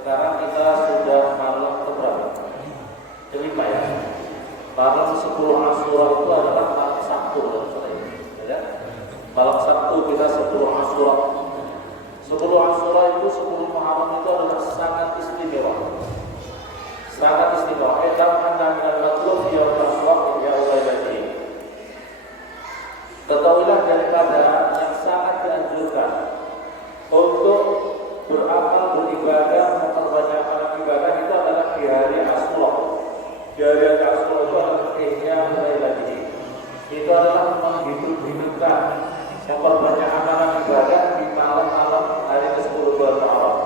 Sekarang kita sudah malam keberapa? Kelima ya. Malam 10 Asyura itu adalah malam Sabtu ya. Malam Sabtu kita 10 Asyura. 10 Asyura itu 10 Muharram itu adalah sangat istimewa. Sangat istimewa. Anda minal ya Rasulullah ya Allah. Ketahuilah daripada yang sangat dianjurkan untuk beramal, beribadah, memperbanyak amal ibadah itu adalah di hari Asyura. Di hari Asyura itu adalah ihya lagi. Itu adalah menghidup-hidupkan, memperbanyak amal ibadah di malam-malam hari ke-10 bulan Muharram.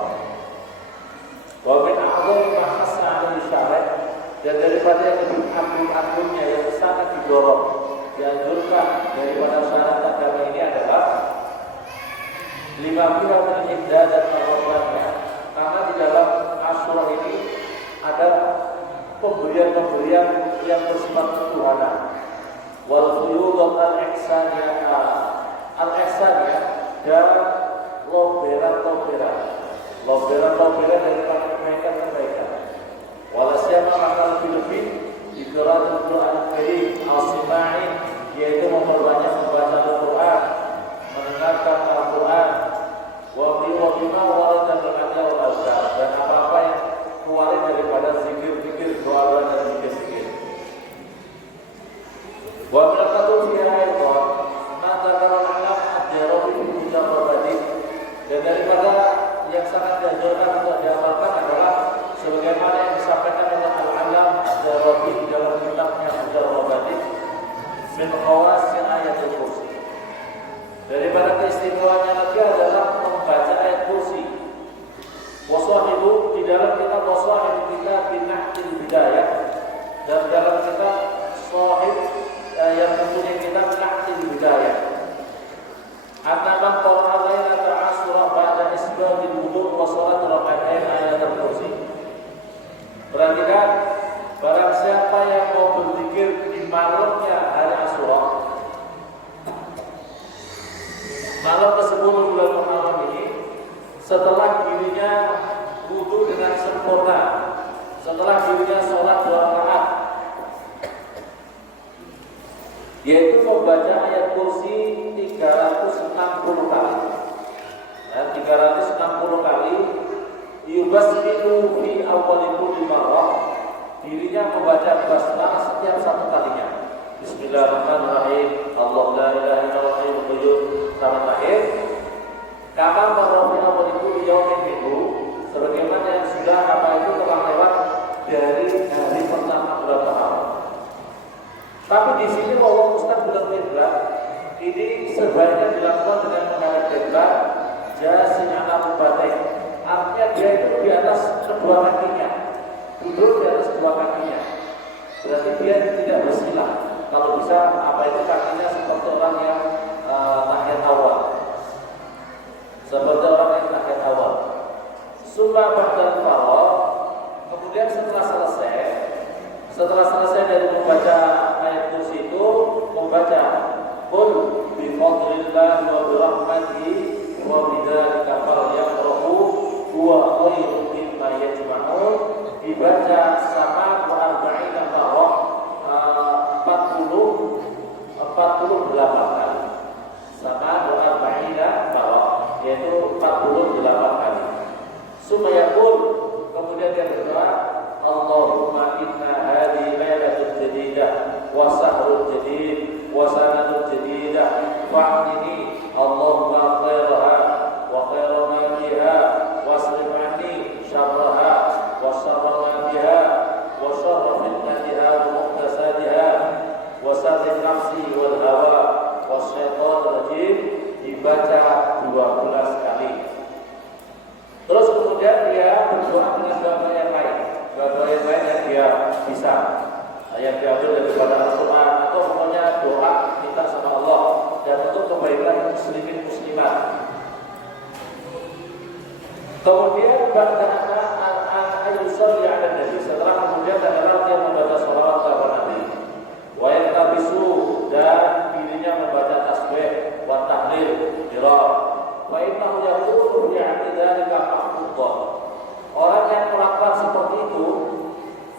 Wa min a'dhami ma hassa 'ala syar'i, dan daripada yang lebih agung-agungnya yang sangat didorong, dianjurkan daripada syarat agama ini adalah 5 pihak menghindar dan melakukannya, karena di dalam Asyura ini ada pemberian-pemberian yang bersifat ketuhanan. Wal fuyudat al-ihsaniyah dan loberan daripada kebaikan-kebaikan. Walasyama akan lebih diqra'atul Qur'an Karim al-sima'in, yaitu memperbanyak membaca Al-Quran, mendengarkan Al-Quran, wa bima warada min al-adab wal azkar, dan apa-apa yang keluar daripada zikir-zikir, doa dan zikir-zikir. Wa barakatuh fi ayat madzakara alam ad-darabi fi mujarrabati, dan daripada yang sangat dianjurkan untuk diamalkan adalah sebagaimana yang disampaikan oleh Al-Alam ad-Darabi di dalam kitabnya Mujarrabati min qawasil ayatul kursi. Daripada keistimewaannya lagi adalah membaca ayat kursi. Wasahibu, di dalam kitab Wasahibu kita binahtil bidayah, dan dalam kitab Sahib yang mempunyai kitab Nahtil Bidayah, An-Naman qawla lailata Asyura ba'da isbabil wudu' wa salatul raka'atain ayatul kursi. Perhatikan, barang siapa yang mau berzikir di malamnya hari Asyura, malam ke-10 bulan Muharram ini, setelah dirinya wudu dengan sempurna, setelah dirinya sholat 2 rakaat, yaitu membaca ayat kursi 360 kali. 360 kali. Yubasmilu fi awwali kulli marrah, dirinya membaca basmalah setiap satu kalinya. Bismillahirrahmanirrahim. Allah la ilaha illallah hayyul qayyum, sampai akhir. Kama marrafi awwali kulli yaumin minhu, sebagaimana yang sudah apa itu telah lewat dari hari pertama bulan Muharram. Tapi di sini Allah Ustaz bilang kiblat, ini sebaiknya dilakukan dengan menghadap kiblat, jasin ala batin. Artinya dia itu di atas kedua kakinya, duduk di atas kedua kakinya. Berarti dia tidak bersilah. Kalau bisa apa itu kakinya seperti orang yang tahiyat awal, seperti orang yang tahiyat awal. Summa ba'dal faragh, kemudian setelah selesai dari membaca ayat kursi itu, membaca qul bi fadlillah wa bi rahmatihi wa bidzalika falyafrahu huwa khairun mimma yajma'un, dibaca sama 40 marrah, 48 kali. Sama 40 marrah, yaitu 48 kali. Summa yaqul, kemudian dia berdoa, Allahumma inna hadhihi lailatul jadidah wa sahrul jadid wa sanatul jadidah fa'nini Allahumma khairaha wa khaira ma fiha wasrif anni syarraha wa syarra ma fiha wa syarra fitnatiha wa muhtasadiha wa sarri nafsi wal hawa wa syaitanir rajim, dibaca 12 kali. Terus kemudian dia berdoa dengan doa yang lain. Doa yang lain yang dia bisa, yang diambil daripada Al-Quran, atau pokoknya doa minta sama Allah dan untuk kebaikan muslimin muslimat. Kemudian ba'da al-ayusalli ala nabi, setelah kemudian adalah dia membaca sholawat kepada Nabi, wa yatabisu, dan dirinya membaca tasbih wa tahlil, wa innahu yaqulu bi'ati dzalika mahfudhan. Orang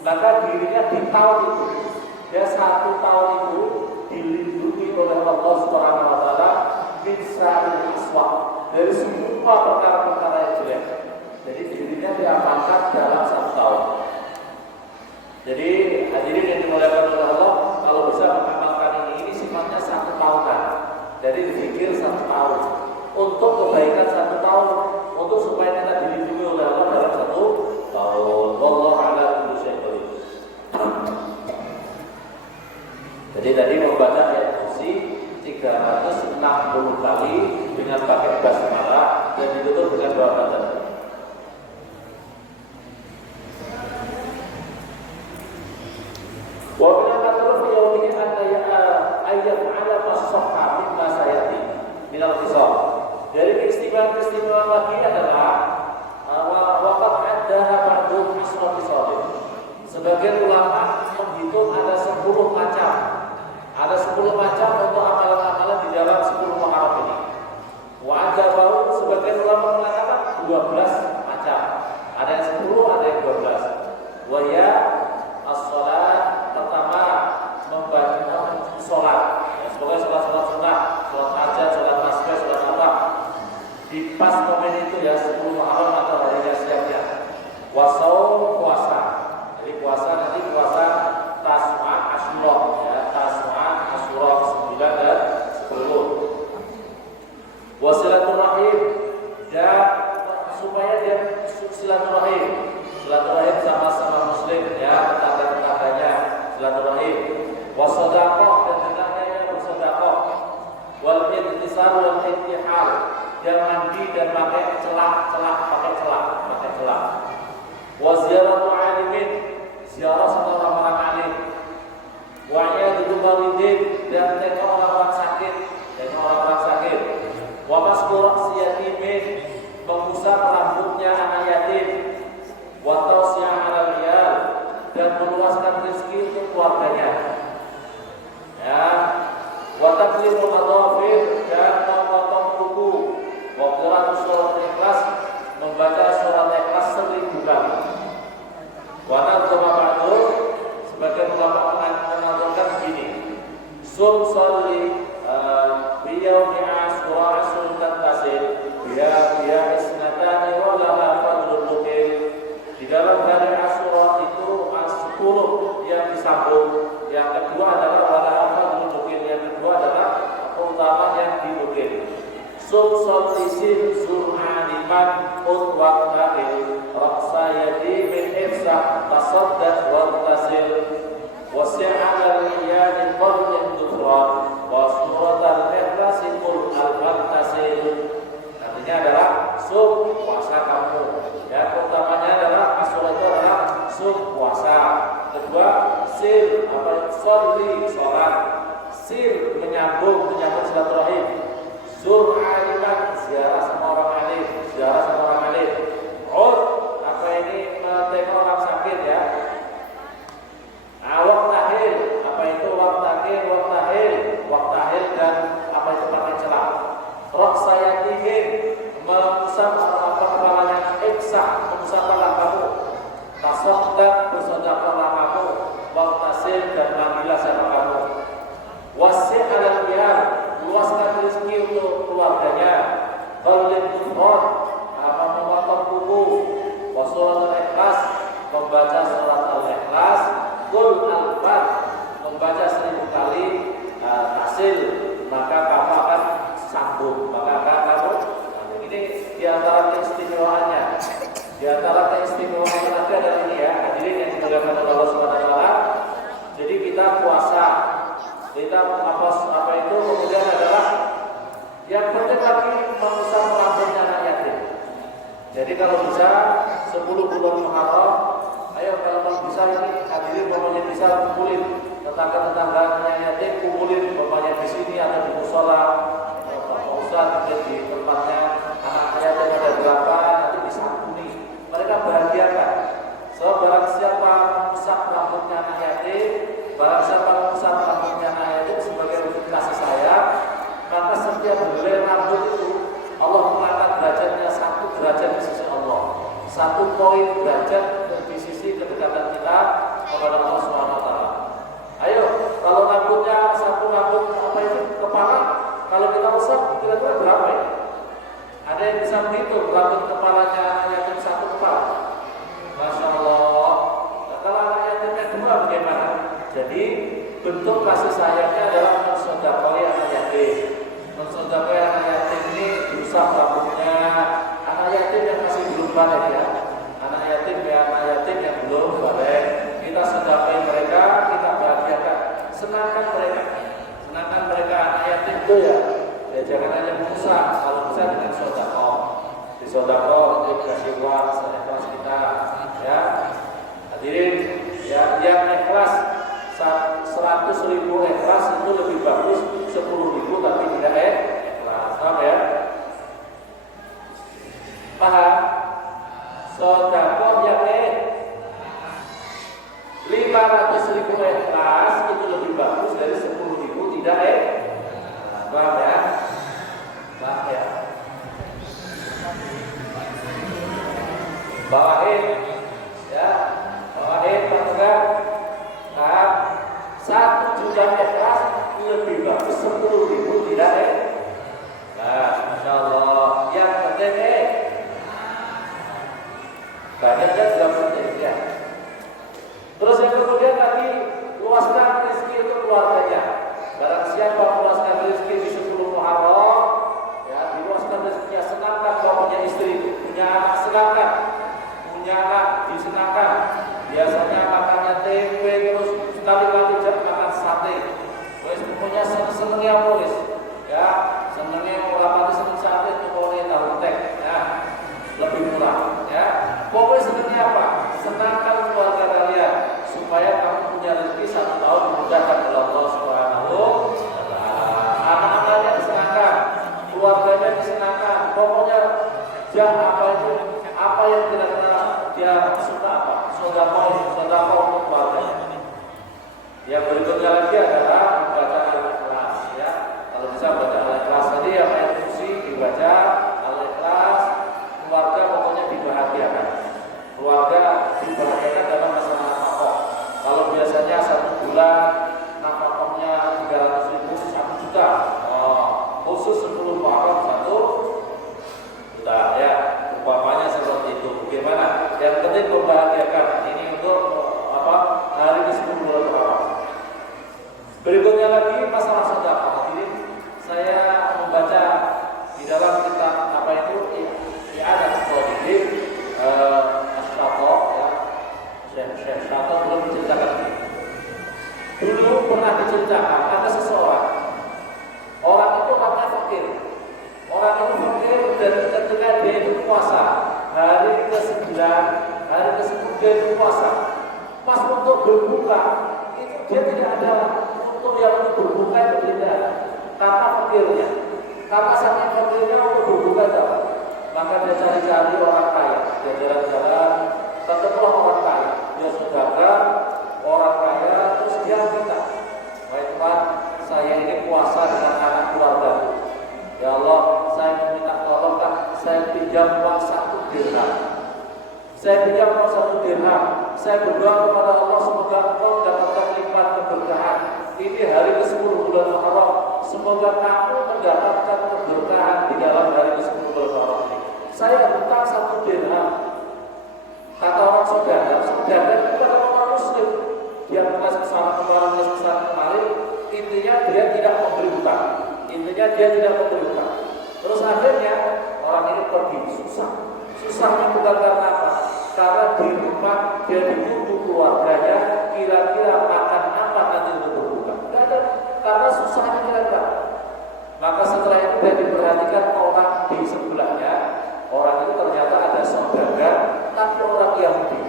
maka dirinya di tahun itu, ya 1 tahun itu dilindungi oleh Allah Subhanahu wa taala min syarril aswaq, dari semua perkara-perkara yang jelek. Jadi dirinya diamankan dalam 1 tahun. Jadi hadirin yang dimuliakan oleh Allah, kalau bisa mengamalkan ini sifatnya 1 tahunan. Jadi zikir 1 tahun untuk kebaikan 1 tahun, untuk supaya kita dilindungi oleh Allah dalam 1 tahun. Wallahu a'lam bishawab. Jadi tadi membaca ayat kursi 360 kali dengan pakai basmalah dan ditutup dengan doa baca. Wa min al-matlub yawmihi ayat ala as-sahha mimma sayati min al-qisam. Dari keistimewaan lagi adalah waqad addaha ba'du asrati salih. Sebagian ulama menghitung ada 10 macam. Ada 10 macam untuk amalan-amalan di dalam 10 Muharram ini. Wa baru sebagian ulama mengatakan 12 macam. Ada yang 10, ada yang 12. Wa ya as-salat, pertama membaca salat. Ya, sebagai salat-salat sunnah, salat hajat, salat tasbih, salat apa. Di pas momen itu ya 10 Muharram atau hari siapnya. Wa shaum, puasa. Jadi puasa nanti puasa Tas'a, Asyura ya, Tas'a, Asyura 9 dan 10. Wasilaturrahim, dan supaya dia silaturahim sama-sama muslim ya, tetangga-tetangganya silaturahim. Wasadaqah, dan hendaknya bersedekah. Wal intisar wal intihal, dia mandi dan pakai celah. Waziyaratu alimin, ziarah sama orang-orang alim. Wa'iyadul walidin, dan tengok orang-orang sakit. Wa masku ra'si yatimin, mengusap rambutnya anak yatim. Wa tawsi'a 'alal riyal, dan meluaskan rezeki untuk keluarganya. Ya. Wa taqlimul adhafir, dan memotong kuku. Wa qira'atus surat Ikhlas, membaca surat Ikhlas 1000 kali. Wa nadzama ba'du, sebagai ulama mengaturkan begini. Sum sholli biyaumi Asyura sunnat tasil biya isnatani wa laha fadlul muqim. Di dalam hari Asyura itu 10 yang disambung. Yang kedua adalah wala fadlul muqim, yang kedua adalah keutamaan yang dinukil. Sum sholli zur'animan utwaqtail raqsa yadi min ifsah tasaddaq wa tasil wasi'ala al-iyad qawlin dufran wa suratal ikhlasi qul al-tasil. Artinya adalah sum puasa kamu ya, utamanya adalah Asyura itu adalah sum puasa. Kedua sil sholli salat, sil menyambung silaturahim. Zur aliman, ziarah sama orang alim. Ud, apa ini tengok orang sakit ya. Waqtahil, apa itu waqtahil dan apa itu pakai celah. Raqsa yatimin, mengusap kepalanya. Iksa, mengusaplah kamu. Tasaddaq, bersedekahlah kamu. Waqtasil, dan mandilah sama kamu. Wasi' 'alal riyal, luaskan rezeki untuk keluarganya. Qawlin dufran, apa memotong kuku. Wa suratul Ikhlas, membaca surat Al-Ikhlas. Qul al-fat, membaca 1000 kali. Tasil, maka kamu akan sambung. Ini diantara keistimewaannya. Keistimewaannya adalah ini ya, hadirin yang dimuliakan oleh Allah Subhanahu wa taala. Jadi kita puasa, kita apa itu kemudian adalah yang penting lagi mengusap rambutnya anak yatim. Jadi kalau bisa 10 bulan Muharram, ayo kalau bisa ini hadirin pokoknya bisa kumpulin tetangga-tetangganya yatim, kumpulin bapaknya di sini atau di musola, Pak Ustaz di tempatnya anak yatim ada berapa, nanti disambuni. Mereka bahagiakan. So barang siapa mengusap rambutnya anak yatim, barang siapa mengusap rambutnya anak yatim sebagai wujud kasih sayang, maka setiap helai rambut itu Allah mengangkat derajatnya 1 derajat di sisi Allah, 1 poin derajat di sisi kedekatan kita kepada Allah Subhanahu wa taala. Ayo, kalau rambutnya satu rambut apa itu kepala, kalau kita usap kira-kira berapa ya? Ada yang bisa menghitung rambut kepalanya yatim satu kepala? Masya Allah. Nah, kalau anak yatimnya dua bagaimana? Jadi bentuk kasih sayangnya adalah mensodakoi anak yatim. Mensodakoi anak yatim ini diusap rambutnya. Anak yatim yang masih belum balik ya. Anak yatim yang belum balik. Kita sedekah mereka, kita bahagiakan, senangkan mereka anak yatim itu ya jangan hanya berusaha, kalau bisa dengan sedekah, di sedekah dikasih uang seikhlas kita, ya hadirin, ya yang ikhlas 100.000 ikhlas itu lebih bagus 10.000 tapi tidak ikhlas, paham ya? Paham? Sedekah yang 500.000 ikhlas itu lebih bagus dari 10.000 tidak paham ya? Paham ya? Bawahin ya, bawahin Pak. Nah, 1 juta ikhlas lebih bagus 10.000 tidak nah, Masya Allah. Yang penting banyaknya juga penting ya. Terus yang kemudian tadi luaskan rezeki untuk keluarganya. Barang siapa meluaskan rezeki di 10 Muharram, ya diluaskan rezekinya, senangkan kalau punya istri, punya anak senangkan, punya anak disenangkan. Biasanya makannya tempe terus sekali-kali makan sate. Wes pokoknya senengnya polis, ya senengnya orang seneng sate itu boleh tahu tek, ya lebih murah, ya. Pokoknya senengnya apa? Senangkan keluarga kalian supaya kamu punya rezeki 1 tahun dimudahkan oleh Allah Subhanahu wa taala. Anak-anaknya disenangkan, keluarganya disenangkan. Pokoknya apa yang kira-kira dia suka apa? Sedekah untuk keluarganya. Yang berikutnya lagi adalah membaca Al-Ikhlas, ya. Kalau bisa baca Al-Ikhlas tadi apa yang fungsi dibaca Al-Ikhlas, keluarga pokoknya dibahagiakan. Keluarga dibahagiakan dalam masalah nafkah. Kalau biasanya 1 bulan nafkahnya 300.000 1 juta. Khusus 10 Muharram 1 juta ya. Umpamanya seperti itu. Bagaimana? Yang penting membahagiakan. Ini untuk hari ke-10 bulan Muharram. Berikutnya lagi masalah sedekah. Jadi saya membaca di dalam kitab apa itu ada Qadidin ya, Syekh Syato belum menceritakan ini. Dulu pernah diceritakan ada seseorang, orang itu orangnya fakir. Orang itu fakir dan ketika dia itu puasa hari ke-9, hari ke-10 dia itu puasa. Pas untuk berbuka itu dia tidak ada untuk yang untuk berbuka itu tidak karena fakirnya. Karena saking fakirnya untuk berbuka jauh. Maka dia cari-cari orang kaya, dia jalan-jalan, ketemulah orang kaya, dia saudara orang kaya, terus dia minta, baik Tuhan, saya ini puasa dengan anak keluargaku. Ya Allah, saya meminta tolong Kak, saya pinjam uang 1 dirham. Saya pinjam uang 1 dirham. Saya berdoa kepada Allah semoga Engkau mendapatkan limpahan keberkahan. Ini hari ke-10 bulan Muharram. Semoga kamu mendapatkan keberkahan di dalam hari ke-10 bulan Muharram ini. Saya hutang 1 dirham. Kata orang saudara itu adalah orang muslim. Dia mengas kesalahan kemarin, intinya dia tidak memberi hutang. Terus akhirnya orang ini pergi susah. Susahnya bukan karena apa? Karena di rumah dia dibutuh keluarganya, kira-kira makan apa nanti untuk berbuka. Tidak ada, karena susahnya kira-kira. Maka setelah itu dia diperhatikan orang di sebelahnya. Orang itu ternyata ada saudara, tapi orang Yahudi.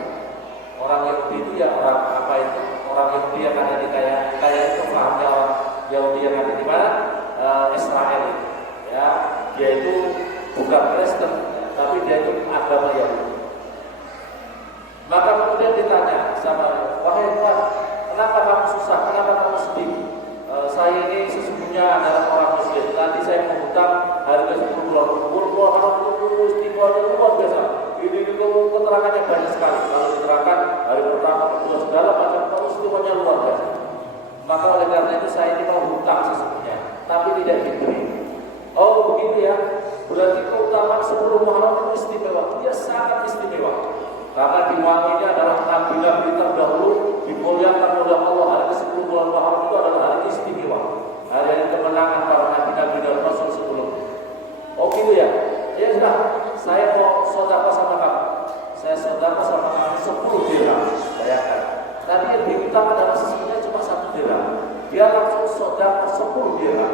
Orang Yahudi itu ya orang apa itu? Orang Yahudi yang ada di kaya itu pahamnya orang Yahudi yang ada di mana? Israel. Ya, dia itu bukan Kristen, tapi dia itu agama Yahudi. Maka kemudian ditanya sama, wahai Tuhan, kenapa kamu susah? Kenapa kamu sedih? Saya ini sesungguhnya adalah orang Muslim. Nanti saya menghutang harga 10 bulan. Istiqomah itu luar biasa. Ini keterangannya banyak sekali. Kalau diterangkan hari pertama, kedua segala macam Maka oleh karena itu saya ini mau hutang sesungguhnya, tapi tidak diberi. Oh begitu ya, berarti keutamaan 10 Muharram itu istimewa. Dia sangat istimewa. Karena di malam ini adalah nabi-nabi terdahulu dimuliakan oleh Allah. Hari ke-10 bulan Muharram itu adalah hari istimewa, hari kemenangan para nabi-nabi dan rasul sebelumnya. Oh gitu ya? Ya sudah, saya mau sedekah sama kamu. Saya sedekah sama kamu 10 dirham. Bayangkan. Tadi yang diminta adalah sesungguhnya cuma 1 dirham. Dia langsung sedekah 10 dirham.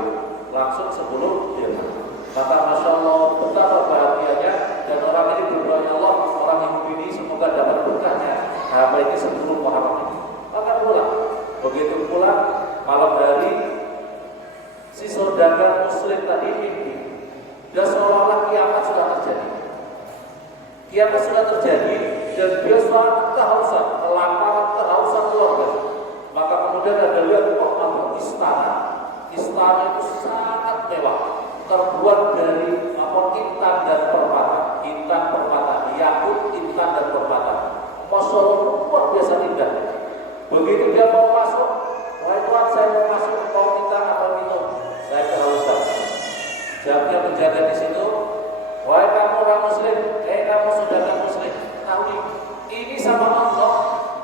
Langsung 10 dirham. Maka Masya Allah betapa bahagianya. Dan orang ini berdoa, ya Allah, orang Yahudi ini semoga dapat berkahnya. Nah, ini 10 Muharram ini. Maka pulang. Begitu pulang malam hari, si saudagar Muslim tadi mimpi. Dan seolah-olah kiamat sudah terjadi. Kiamat sudah terjadi dan dia sangat kehausan, kelaparan, kehausan luar biasa. Maka kemudian ada lihat, ada istana. Istana itu sangat mewah, terbuat dari intan dan permata. Intan, permata, yakut, intan dan permata. Masya Allah, luar biasa indah. Begitu dia mau masuk, wahai Tuhan, saya mau masuk, mau minta apa minum? Saya kehausan. Jamnya menjaga di situ. Wahai kamu orang Muslim, kamu saudara Muslim, tahu ini sama Allah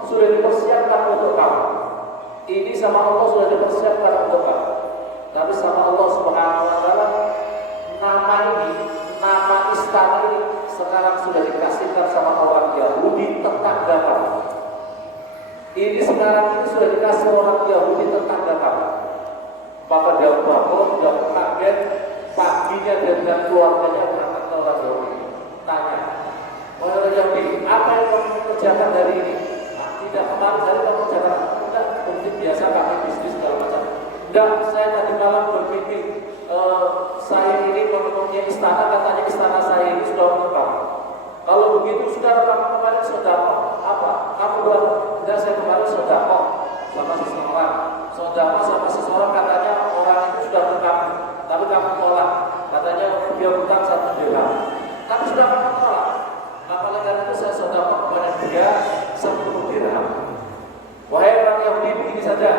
sudah dipersiapkan untuk kamu. Ini sama Allah sudah dipersiapkan untuk kamu. Tapi sama Allah Subhanahu Wa Taala, nama ini, nama istana ini sekarang sudah dikasihkan sama orang Yahudi tetangga kamu. Ini sekarang ini sudah dikasih orang Yahudi tetangga kamu. Maka dia bangun, dia kaget. Paginya dan keluarganya berangkat ke orang Yahudi. Tanya, orang Yahudi, apa yang kamu kerjakan hari ini? Nah, tidak, kemarin hari kamu kerjakan. Tidak, mungkin biasa kami bisnis segala macam. Tidak, saya tadi malam bermimpi saya ini mempunyai istana, katanya istana saya ini sudah lengkap. Kalau begitu, saudara kamu kemarin sedekah apa? Kamu bilang, tidak, saya kemarin sedekah sama seseorang. Sedekah sama seseorang katanya orang itu sudah lengkap. Tapi kamu tolak, katanya dia hutang 1 dirham. Tapi sudah kamu tolak. Maka oleh karena itu saya sedekah kepada dia 10 dirham. Wahai orang Yahudi, begini saja.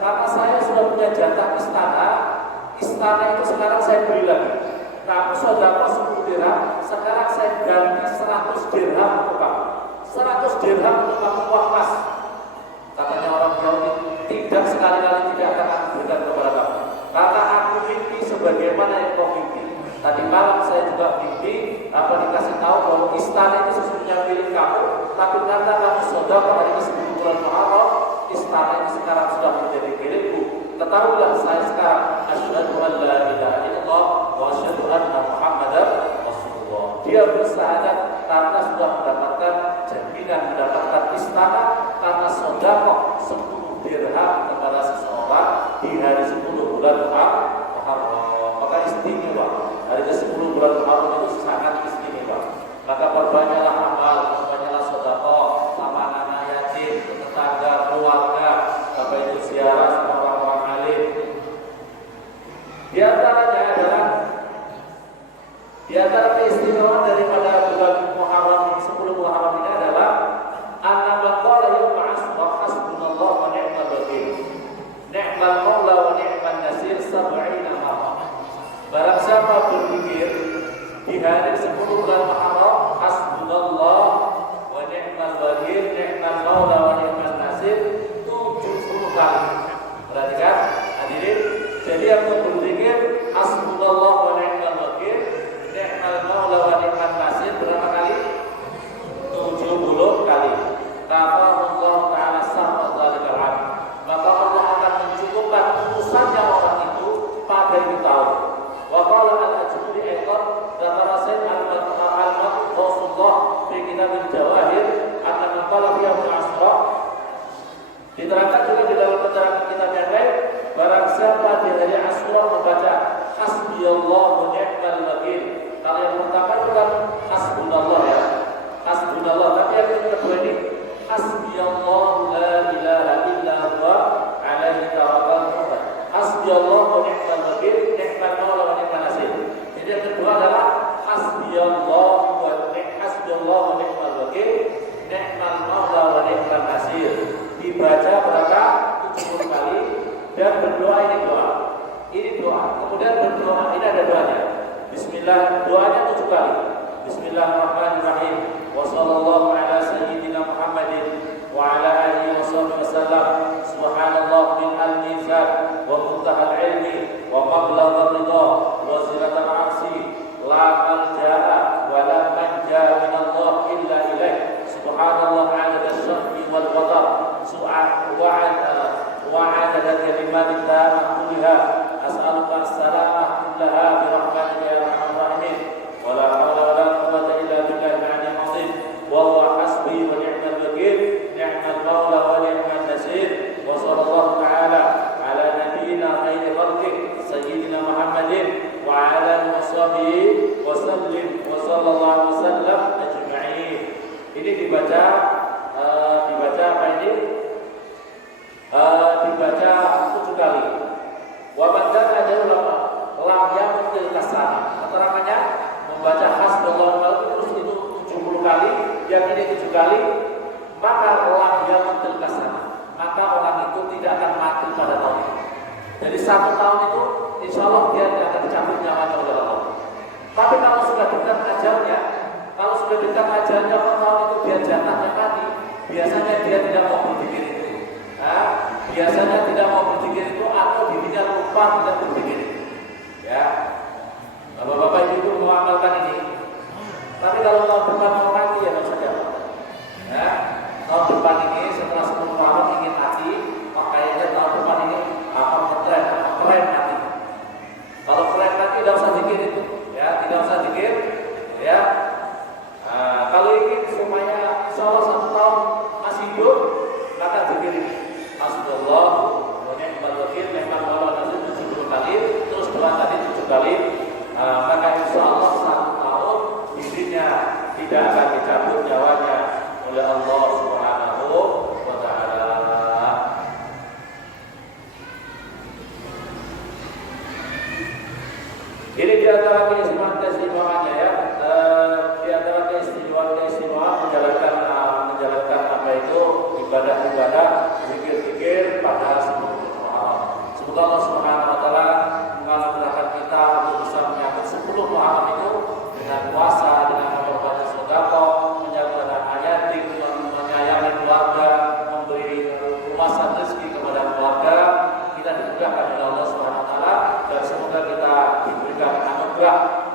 Karena saya sudah punya jatah istana, istana itu sekarang saya beri lagi. Kamu sedekah 10 dirham, sekarang saya ganti 100 dirham untuk kamu. 100 dirham untuk kamu uang emas. Katanya orang Yahudi, tidak, sekali-kali tidak akan aku berikan kepada kamu. Karena aku mimpi sebagaimana yang kau mimpi. Tadi malam saya juga mimpi, dikasih tahu bahwa istana itu sesungguhnya milik kamu. Tapi karena kamu sedekah hari ke-10 bulan Muharram, istana itu sekarang sudah menjadi milikku. Ketahuilah saya sekarang asyhadu an la ilaha illallah wa asyhadu anna Muhammadar Rasulullah. Dia bersyahadat karena sudah mendapatkan jaminan mendapatkan istana karena sedekah 10 dirham kepada seseorang di hari 10 bulan Muharram. Maka istimewa. Hari ke-10 bulan Muharram itu sangat istimewa. Maka perbanyaklah amal, perbanyaklah sedekah sama anak yatim, tetangga, keluarga, sampai itu ziarah sama orang-orang alim. Di antara keistimewaan daripada bulan Muharram 10 Muharram ini adalah an-nabaqala yang hasbunallah wa ni'mal wakil. Ni'mal maula wa ni'man nasir 70 marrah. Barang siapa berpikir di hari 10 bulan Muharram hasbunallah wa ni'mal wakil, ni'mal maula wa ni'man nasir 70 kali. Perhatikan hadirin, jadi yang berpikir hasbunallah wa ni'mal wakil, ni'mal maula wa ni'man nasir berapa kali? 70 kali. Kata Allah Ta'ala sama dzalikal abd. Maka Allah akan mencukupkan urusannya orang itu pada itu tahun. Wa qala al-ajuri aidan dzakara sayyid al-Rasulullah fi kitab al-Jawahir anna man qala fi yawm al-Asra dan berdoa ini doa. Ini doa. Kemudian berdoa, ini ada doanya. Bismillah, doanya 7 kali. Bismillahirrahmanirrahim. Wa sallallahu ala sayyidina Muhammadin wa ala alihi wa sahbihi wasallam. Subhanallah min al-mizan wa muntahal ilmi wa mablagh ridha wa zinatal arsi la malja'a wa la manja min Allah illa ilaih. Subhanallah 'adada asy-syahri wal qadar وعدد كلمات الله كلها أسألك السلامة كلها برحمتك يا أرحم الراحمين ولا حول ولا قوة إلا بالله العلي العظيم والله حسبي ونعم الوكيل نعم المولى ونعم النصير وصلى الله تعالى على نبينا خير خلقه سيدنا محمد وعلى آله وصحبه وسلم وصلى الله وسلم أجمعين. Ini dibaca apa ini? Dibaca 7 kali. Wabadan ada ulama lam yang kasana. Keterangannya membaca hasbunallahu wa ni'mal terus itu 70 kali, yang ini 7 kali, maka lam yang kasana. Maka orang itu tidak akan mati pada tahun itu. Jadi 1 tahun itu insya Allah dia tidak akan dicabut nyawanya oleh Allah. Tapi kalau sudah dekat ajalnya, per tahun itu dia jatahnya mati. Biasanya dia tidak mau berpikir itu. Biasanya tidak mau berpikir itu atau dirinya lupa tidak berpikir itu. Ya, kalau bapak ibu mau amalkan ini, tapi kalau tahun depan mau mati ya nggak usah jawab. Ya, tahun depan ini setelah 10 tahun ingin mati, kayaknya tahun depan ini akan keren mati. Kalau keren mati tidak usah zikir itu, ya tidak usah zikir, ya. Kalau ingin supaya insya Allah 1 tahun masih hidup, maka zikir ini. Hasbunallah wa ni'mal wakil, ni'mal mawla wa 70 kali, terus doa tadi 7 kali. Maka insya Allah 1 tahun dirinya tidak akan dicabut nyawanya oleh Allah Subhanahu wa Ta'ala. Ini di antara keistimewaannya ya. Di antara keistimewaan menjalankan apa itu ibadah-ibadah, zikir-zikir pada 10 Muharram. Semoga Allah Subhanahu wa Ta'ala menganugerahkan kita untuk bisa menyambut 10 Muharram itu dengan puasa, dengan memperbanyak sedekah, menjalankan ayat, menyayangi keluarga, memberi luasan rezeki kepada keluarga. Kita dimudahkan oleh Allah Subhanahu wa Ta'ala dan semoga kita diberikan anugerah